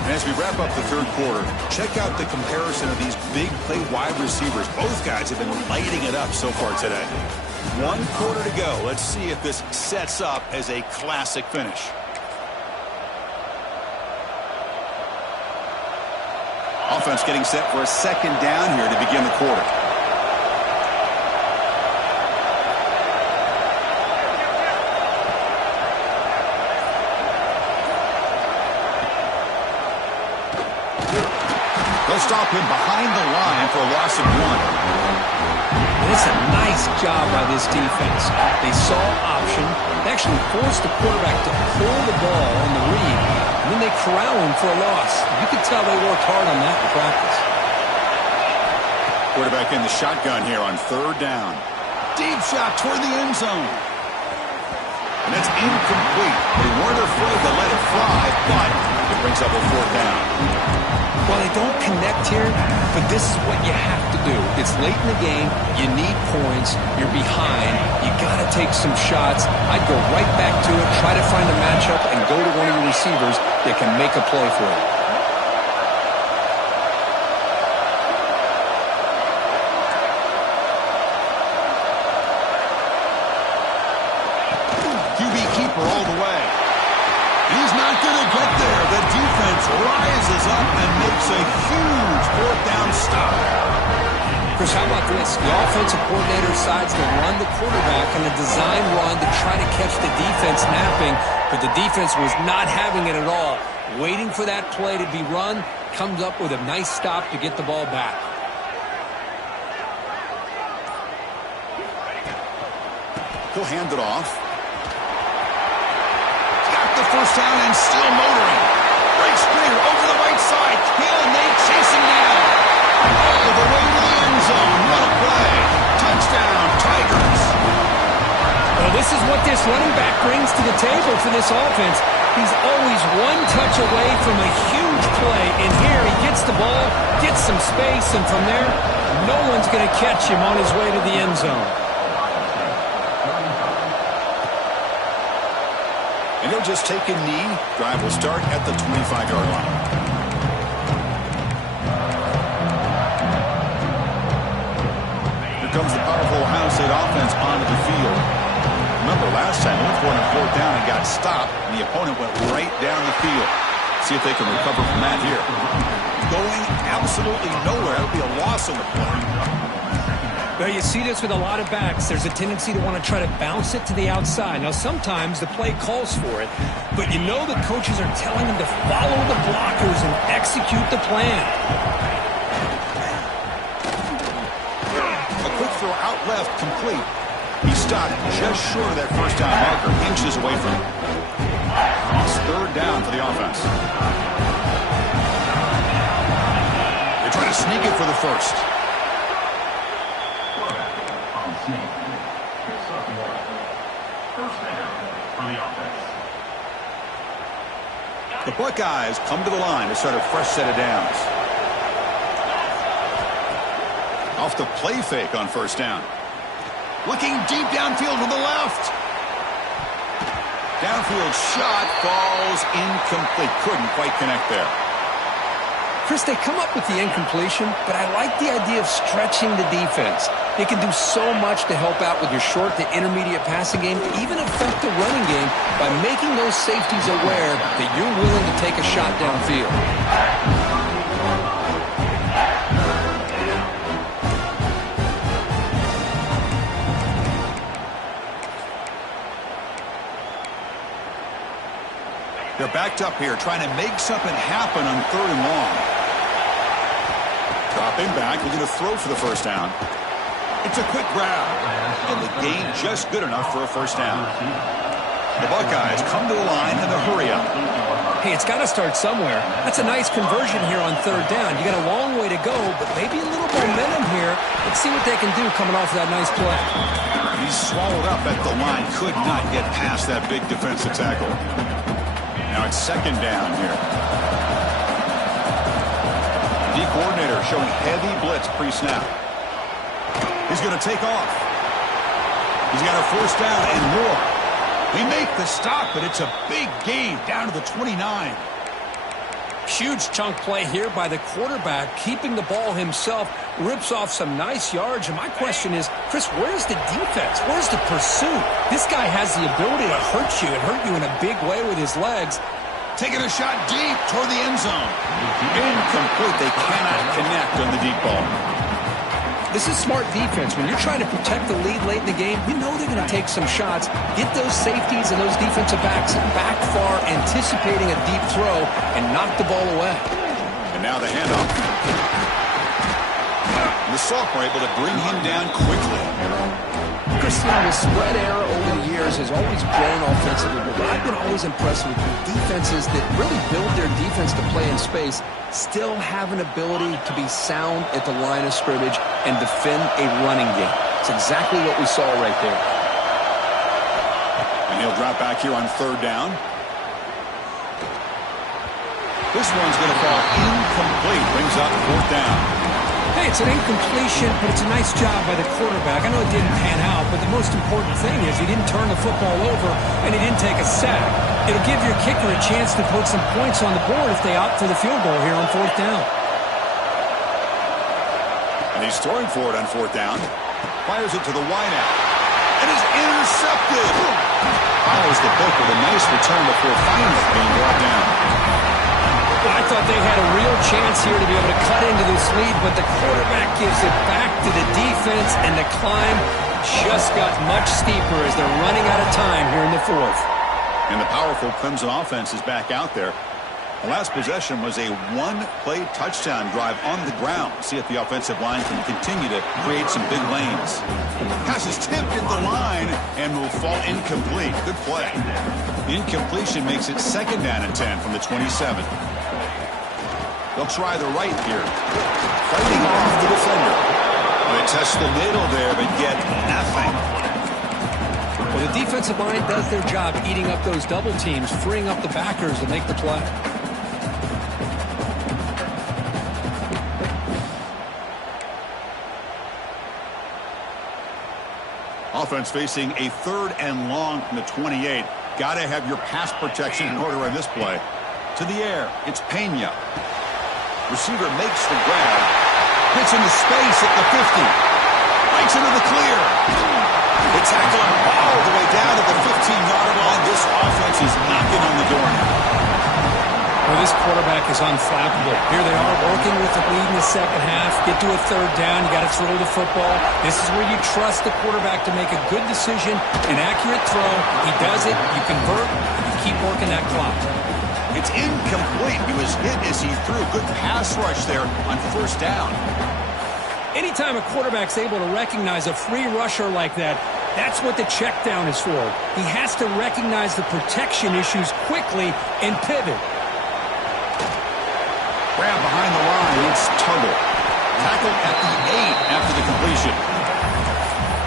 And as we wrap up the 3rd quarter, check out the comparison of these big play wide receivers. Both guys have been lighting it up so far today. 1 quarter to go. Let's see if this sets up as a classic finish. Offense getting set for a 2nd down here to begin the quarter. They'll stop him behind the line for a loss of 1. It's a nice job by this defense. They saw option. They actually forced the quarterback to pull the ball on the read, and then they corral him for a loss. You can tell they worked hard on that in practice. Quarterback in the shotgun here on 3rd down. Deep shot toward the end zone. And it's incomplete. They weren't afraid to let it fly, but it brings up a fourth down. Well, they don't connect here, but this is what you have to do. It's late in the game. You need points. You're behind. You got to take some shots. I'd go right back to it, try to find a matchup, and go to one of your receivers that can make a play for you. QB keeper all the way. He's not going to get there. The defense rises up and makes a huge fourth down stop. Chris, how about this? The offensive coordinator decides to run the quarterback on a design run to try to catch the defense napping, but the defense was not having it at all. Waiting for that play to be run, comes up with a nice stop to get the ball back. He'll hand it off. The first down and still motoring. Breaks clear over the right side. Can they chase him down? All the way to the end zone. What a play. Touchdown, Tigers. Well, this is what this running back brings to the table for this offense. He's always one touch away from a huge play. And here he gets the ball, gets some space, and from there, no one's going to catch him on his way to the end zone. And he'll just take a knee. Drive will start at the 25-yard line. Here comes the powerful Ohio State offense onto the field. Remember, last time, went for it on fourth down and got stopped, and the opponent went right down the field. See if they can recover from that here. Going absolutely nowhere. It'll be a loss on the play. Well, you see this with a lot of backs. There's a tendency to want to try to bounce it to the outside. Now, sometimes the play calls for it, but you know the coaches are telling them to follow the blockers and execute the plan. A quick throw out left, complete. He stopped just short of that first down marker, inches away from it. It's third down for the offense. They're trying to sneak it for the first. The Buckeyes come to the line to start a fresh set of downs. Off the play fake on first down. Looking deep downfield to the left. Downfield shot falls incomplete. Couldn't quite connect there. Chris, they come up with the incompletion, but I like the idea of stretching the defense. They can do so much to help out with your short to intermediate passing game, even affect the running game by making those safeties aware that you're willing to take a shot downfield. They're backed up here, trying to make something happen on third and long. Dropping back, looking to throw for the first down. It's a quick grab, and the gain just good enough for a first down. The Buckeyes come to the line in the hurry up. Hey, it's got to start somewhere. That's a nice conversion here on third down. You got a long way to go, but maybe a little momentum here. Let's see what they can do coming off of that nice play. He's swallowed up at the line, could not get past that big defensive tackle. Now it's second down here. D coordinator showing heavy blitz pre-snap. He's going to take off. He's got a first down and more. They make the stop, but it's a big gain down to the 29. Huge chunk play here by the quarterback, keeping the ball himself, rips off some nice yards. And my question is, Chris, where's the defense? Where's the pursuit? This guy has the ability to hurt you and hurt you in a big way with his legs. Taking a shot deep toward the end zone. Incomplete. They cannot connect on the deep ball. This is smart defense. When you're trying to protect the lead late in the game, you know they're going to take some shots, get those safeties and those defensive backs back far, anticipating a deep throw, and knock the ball away. And now the handoff. The sophomore able to bring him down quickly. Cristiano, the spread era over the years has always grown offensively, but what I've been always impressed with defenses that really build their defense to play in space still have an ability to be sound at the line of scrimmage and defend a running game. It's exactly what we saw right there. And he'll They'll drop back here on 3rd down. This one's going to fall incomplete. Brings up 4th down. Hey, it's an incompletion, but it's a nice job by the quarterback. I know it didn't pan out, but the most important thing is he didn't turn the football over and he didn't take a sack. It'll give your kicker a chance to put some points on the board if they opt for the field goal here on 4th down. And he's throwing for it on 4th down. Fires it to the wideout. And is intercepted. Follows the pick with a nice return before finally being brought down. I thought they had a real chance here to be able to cut into this lead, but the quarterback gives it back to the defense, and the climb just got much steeper as they're running out of time here in the 4th. And the powerful Clemson offense is back out there. The last possession was a one-play touchdown drive on the ground. See if the offensive line can continue to create some big lanes. Pass is tipped at the line and will fall incomplete. Good play. The incompletion makes it 2nd down and 10 from the 27. They'll try the right here. Fighting off the defender. They touch the middle there, but get nothing. Well, the defensive line does their job eating up those double teams, freeing up the backers to make the play. Offense facing a 3rd and long from the 28. Got to have your pass protection in order on this play. To the air, it's Pena. Receiver makes the grab. Hits into space at the 50. Breaks into the clear. They tackle him all the way down to the 15-yard line. This offense is knocking on the door now. Well, this quarterback is unflappable. Here they are working with the lead in the 2nd half. Get to a 3rd down. You got to throw the football. This is where you trust the quarterback to make a good decision, an accurate throw. He does it. You convert. You keep working that clock. It's incomplete. He was hit as he threw. Good pass rush there on 1st down. Anytime a quarterback's able to recognize a free rusher like that, that's what the check down is for. He has to recognize the protection issues quickly and pivot. Grab behind the line. It's Tuggle. Tackled at the 8 after the completion.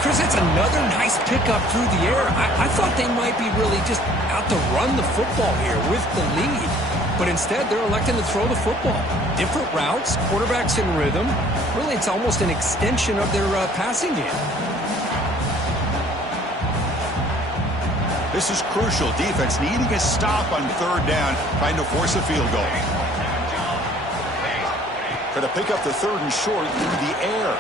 Chris, it's another nice pickup through the air. I thought they might be really just out to run the football here with the lead. But instead, they're electing to throw the football. Different routes, quarterbacks in rhythm. Really, it's almost an extension of their passing game. This is crucial. Defense needing a stop on 3rd down, trying to force a field goal. Try to pick up the 3rd and short through the air.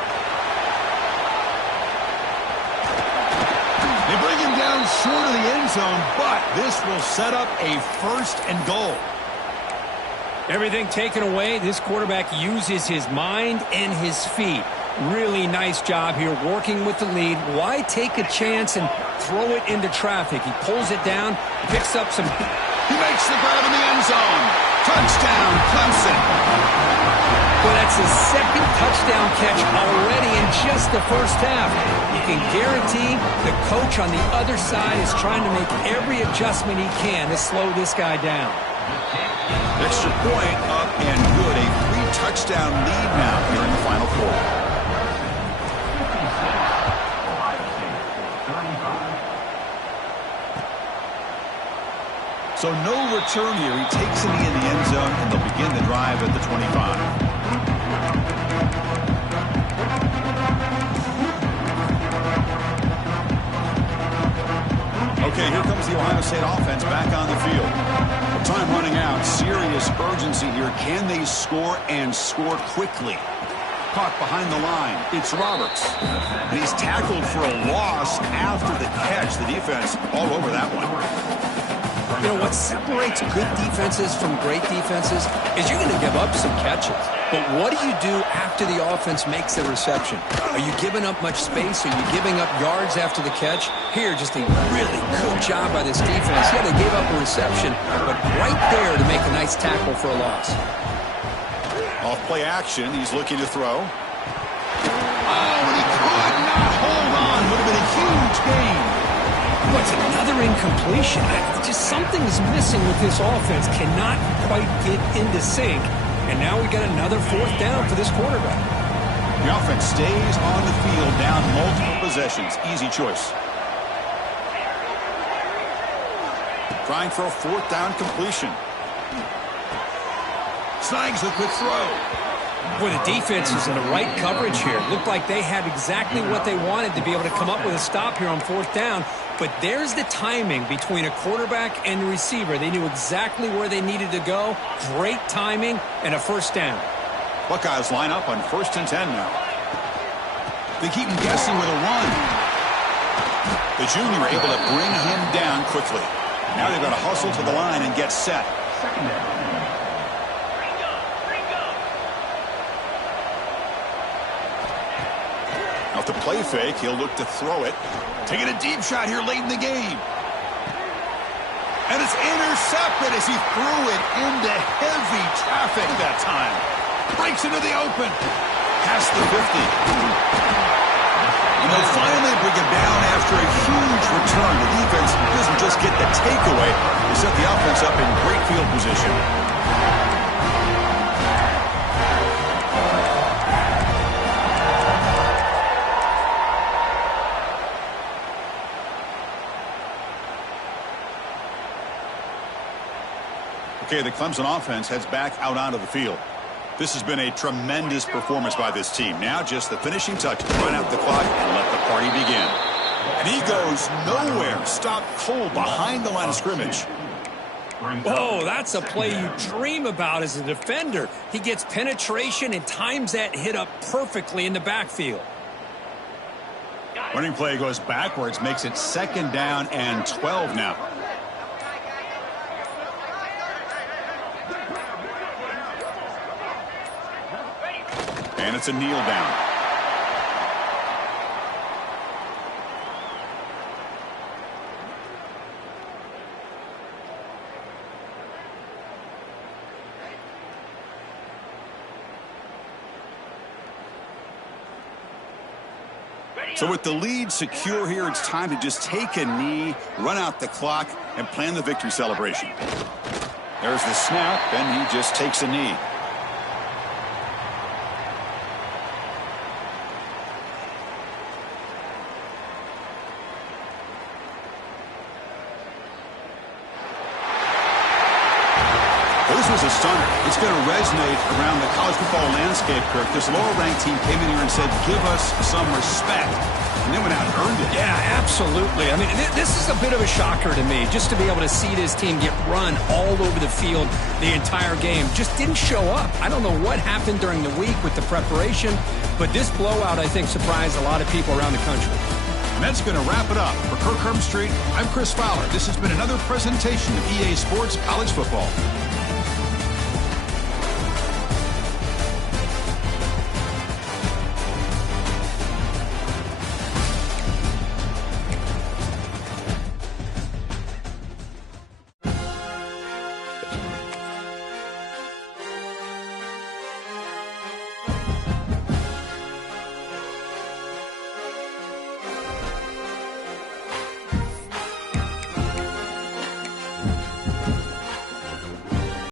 They bring him down short of the end zone, but this will set up a 1st and goal. Everything taken away, this quarterback uses his mind and his feet. Really nice job here working with the lead. Why take a chance and throw it into traffic? He pulls it down, picks up some... He makes the grab in the end zone. Touchdown, Clemson. Well, that's his 2nd touchdown catch already in just the 1st half. You can guarantee the coach on the other side is trying to make every adjustment he can to slow this guy down. Extra point up and good. A 3-touchdown lead now here in the final quarter. So no return here. He takes it in the end zone, and they'll begin the drive at the 25. Okay, here comes the Ohio State offense back on the field. Time running out. Serious urgency here. Can they score and score quickly? Caught behind the line. It's Roberts. And he's tackled for a loss after the catch. The defense all over that one. You know, what separates good defenses from great defenses is you're going to give up some catches. But what do you do after the offense makes the reception? Are you giving up much space? Are you giving up yards after the catch? Here, just a really good job by this defense. Yeah, they gave up a reception, but right there to make a nice tackle for a loss. Off play action. He's looking to throw. Oh, and he could not hold on. Would have been a huge gain. What's another incompletion? Just something is missing with this offense. Cannot quite get into sync. And now we got another 4th down for this quarterback. The offense stays on the field, down multiple possessions. Easy choice. trying for a fourth down completion. Snags a quick throw. Boy, the defense is in the right coverage here. Looked like they had exactly what they wanted to be able to come up with a stop here on fourth down. But there's the timing between a quarterback and the receiver. They knew exactly where they needed to go. Great timing and a first down. Buckeyes line up on 1st and 10 now. They keep him guessing with a run. The junior able to bring him down quickly. Now they've got to hustle to the line and get set. Second down. Off the play fake, he'll look to throw it. Taking a deep shot here late in the game. And it's intercepted as he threw it into heavy traffic that time. Breaks into the open. Past the 50. And they'll finally bring him down after a huge return. The defense doesn't just get the takeaway. They set the offense up in great field position. Okay, the Clemson offense heads back out onto the field. This has been a tremendous performance by this team. Now just the finishing touches. Run out the clock and let the party begin. And he goes nowhere. Stopped cold behind the line of scrimmage. Oh, that's a play you dream about as a defender. He gets penetration and times that hit up perfectly in the backfield. Running play goes backwards, makes it 2nd down and 12 now. And it's a kneel down. So with the lead secure here, it's time to just take a knee, run out the clock, and plan the victory celebration. There's the snap, and he just takes a knee. This was a stunner. It's going to resonate around the college football landscape, Kirk. This lower-ranked team came in here and said, give us some respect. And they went out and earned it. Yeah, absolutely. I mean, this is a bit of a shocker to me, just to be able to see this team get run all over the field the entire game. Just didn't show up. I don't know what happened during the week with the preparation, but this blowout, I think, surprised a lot of people around the country. And that's going to wrap it up. For Kirk Herbstreit, I'm Chris Fowler. This has been another presentation of EA Sports College Football.